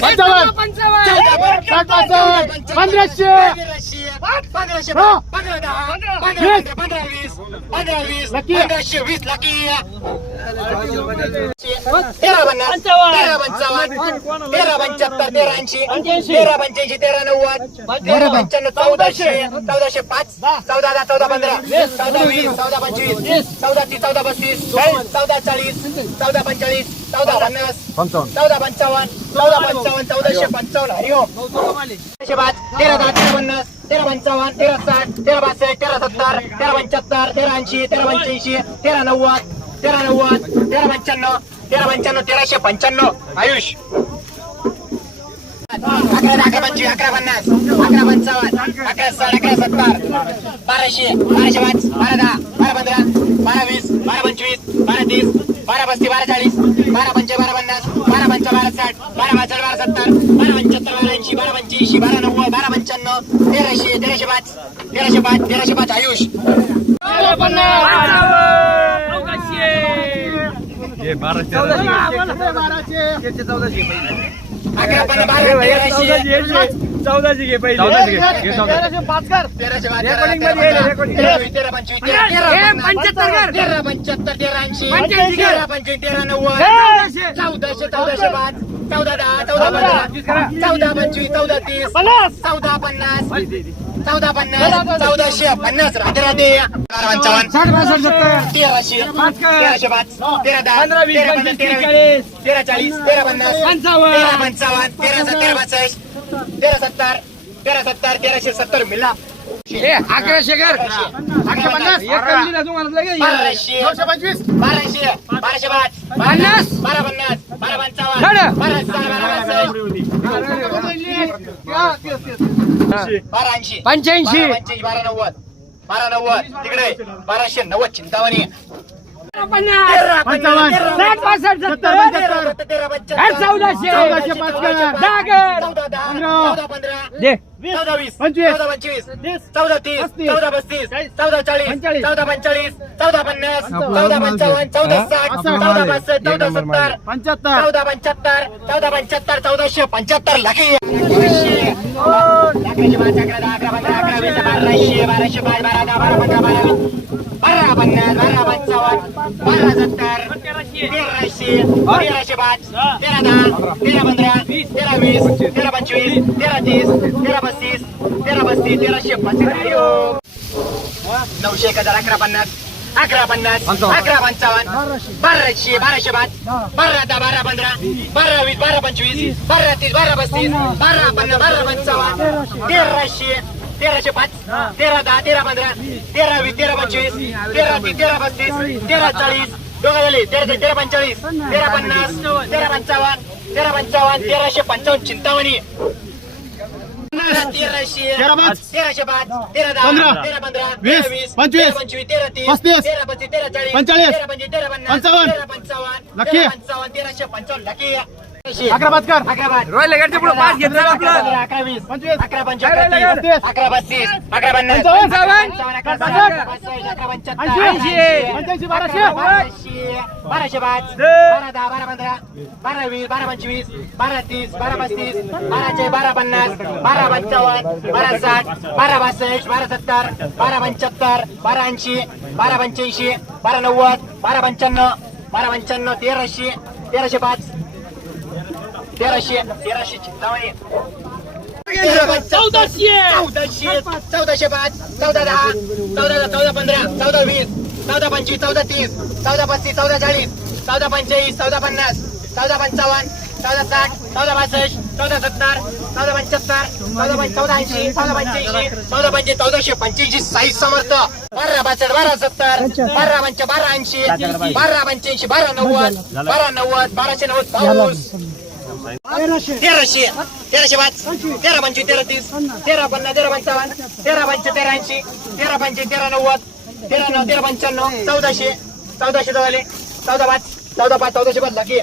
पंचावन्न. पंधराशे. पंधराशे. पंधरा. पंधरा वीस. पंधरा वीस. पंधराशे वीस लकी. तेरा पन्नास तेरा पंचावन्न तेरा पंच्याहत्तर तेरा ऐंशी तेरा पंच्याऐंशी तेरा नव्वद तेरा पंच्याण्णव चौदाशे चौदाशे पाच चौदा दहा चौदा पंधरा चौदा वीस चौदा पंचवीस चौदा तीस चौदा पस्तीस चौदा चाळीस चौदा पंचेचाळीस चौदा पन्नास चौदा पंचावन्न चौदा पंचावन्न चौदाशे पंचावन्न हरिओम एकशे पाच तेरा दहा तेरा पन्नास तेरा पंचावन्न तेरा साठ तेरा बासष्ट तेरा सत्तर तेरा पंच्याहत्तर तेरा ऐंशी तेरा पंच्याऐंशी तेरा नव्वद तेरा नव्वद तेरा पंच्याण्णव तेरा पंच्याण्णव तेराशे पंच्याण्णव. आयुष. अकरा अकरा पंचवीस अकरा पन्नास अकरा पंचावन्न अकरा साठ अकरा सत्तर बाराशे बाराशे पाच बारा दहा बारा पंधरा बारा वीस बारा पंचवीस बारा तीस बारा पस्तीस बारा चाळीस बारा पंच बारा पन्नास बारा पंच बारा साठ बारा पाच बारा सत्तर बारा पंच्याहत्तर बारा ऐंशी बारा पंच्याऐंशी बारा नव्वद बारा पंच्याण्णव तेराशे तेराशे पाच तेराशे पाच तेराशे पाच. आयुष. पन्नास. अकरा पन्नास चौदाशे घे पहिले. तेराशे पाच कर. तेराशे बारा, रेकॉर्डिंग तेरा, मध्ये तेरा, आहे, रेकॉर्डिंग. तेरा वीस, तेरा पंचवीस, तेरा- तेरा ए, पन्नास, पंच्याहत्तर कर. तेरा पंच्याहत्तर तेरा ऐंशी पंच्याऐंशी कर. तेरा पंचवीस तेरा नव्वद. चौदाशे. चौदाशे चौदाशे पाच. चौदा दहा चौदा पंधरा. चौदा पंचवीस चौदा तीस. चौदा पन्नास. चौदा पन्नास. चौदाशे पन्नास. राधे राधे. बारा पंचावन्न साठ बासष्ट सत्तर. तेराशे. पाच कर. तेराशे पाच. तेरा दहा. पंधरा वीस तेरा पंचवीस तेरा चाळीस. तेरा पन्नास. पंचावन्न. तेरा पंचावन्न. तेरा सत्तर तेरा सत्तर तेरा सत्तर तेराशे सत्तर मिला ए, अकराशे कर अकरा पन्नास बाराशे पंचवीस बाराशे बाराशे पाच पन्नास. बारा पन्नास बारा. पंचावन्न बारा बारा ऐंशी पंच्याऐंशी बारा पंच्याऐंशी बारा नव्वद बारा नव्वद तिकडे बाराशे नव्वद चिंतामणी चौदाशे चौदाशे पाच चौदा पंधरा. चौदा वीस पंचवीस. चौदा पंचवीस चौदा तीस चौदा पस्तीस चौदा चाळीस चौदा पंचेचाळीस चौदा पन्नास चौदा पंचावन्न चौदा साठ चौदा पासष्ट चौदा सत्तर पंच्याहत्तर चौदा पंच्याहत्तर चौदा पंच्याहत्तर चौदाशे पंच्याहत्तर लाखे बाराशे बाराशे बारा दहा बारा पंधरा बारा बारा पन्नास बारा बारा सत्तर तेराशे तेराशे पाच तेरा दहा तेरा पंधरा तेरा वीस तेरा पंचवीस तेरा तीस तेरा पस्तीस तेरा पस्तीस तेराशे पस्तीस नऊशे एक हजार अकरा पन्नास अकरा पन्नास अकरा पंचावन्न बाराशे बाराशे पाच बारा दहा बारा पंधरा बारा वीस बारा पंचवीस बारा तीस बारा पस्तीस बारा पन्नास बारा पंचावन्न तेराशे तेराशे पाच तेरा दहा तेरा पंधरा तेरा वीस तेरा पंचवीस तेरा तीस तेरा पस्तीस तेरा चाळीस दोघा झाले तेरा तेरा पंचेचाळीस तेरा पन्नास तेरा पंचावन्न तेरा पंचावन्न तेराशे पंचावन्न चिंतामणी तेराशे. तेराशे पाच तेरा दहा. तेरा पंधरा. तेरा वीस पंचवीस. तेरा पंचवीस तेरा तीस. तेरा पस्तीस तेरा चाळीस. तेरा पंचवीस तेरा पन्नास पंचावन्न. तेरा पंचावन्न लकी. तेरा पंचावन्न तेराशे पंचावन्न लकी अकरा पाच कर. पुढे पाच घेतला अकरा आपलं. पंधरा, अकरा वीस पंचवीस. अकरा पंचवीस. अकरा पस्तीस अकरा पन्नास. पंच्याऐंशी, बाराशे. अकरा, बाराशे बाराशे पाच बारा दहा बारा पंधरा. बारा वीस. बारा पंचवीस. बारा तीस. बारा पस्तीस. बाराचे बारा पन्नास. बारा पंचावन्न. बारा साठ. बारा बासष्ट. बारा सत्तर. बारा पंच्याहत्तर. बारा ऐंशी. बारा पंच्याऐंशी. बारा नव्वद. बारा पंच्याण्णव. बारा पंच्याण्णव. तेराशे. तेराशे पाच. तेराशे तेराशे चौदाशे चौदाशे चौदाशे पाच चौदा दहा चौदा चौदा पंधरा चौदा वीस चौदा पंचवीस चौदा तीस चौदा पस्तीस चौदा चाळीस चौदा पंचेचाळीस चौदा पन्नास चौदा पंचावन्न चौदा साठ चौदा बासष्ट चौदा सत्तर चौदा पंच्याहत्तर चौदा चौदा ऐंशी चौदा पंच्याऐंशी चौदा पंचे चौदाशे पंच्याऐंशी साईज समर्थ बारा बासष्ट बारा सत्तर बारा पंच बारा ऐंशी बारा पंच्याऐंशी बारा नव्वद बारा नव्वद बाराशे नव्वद पाऊस तेराशे. तेराशे. पाच. तेरा तेरा तीस. तेरा पन्नास तेरा पंचावन्न. तेरा पंच तेरा ऐंशी. तेरा पंचे तेरा नव्वद. तेरा नऊ तेरा पंच्याण्णव. चौदाशे. चौदाशे झाले चौदा पाच. चौदा पाच चौदाशे पाच लाखी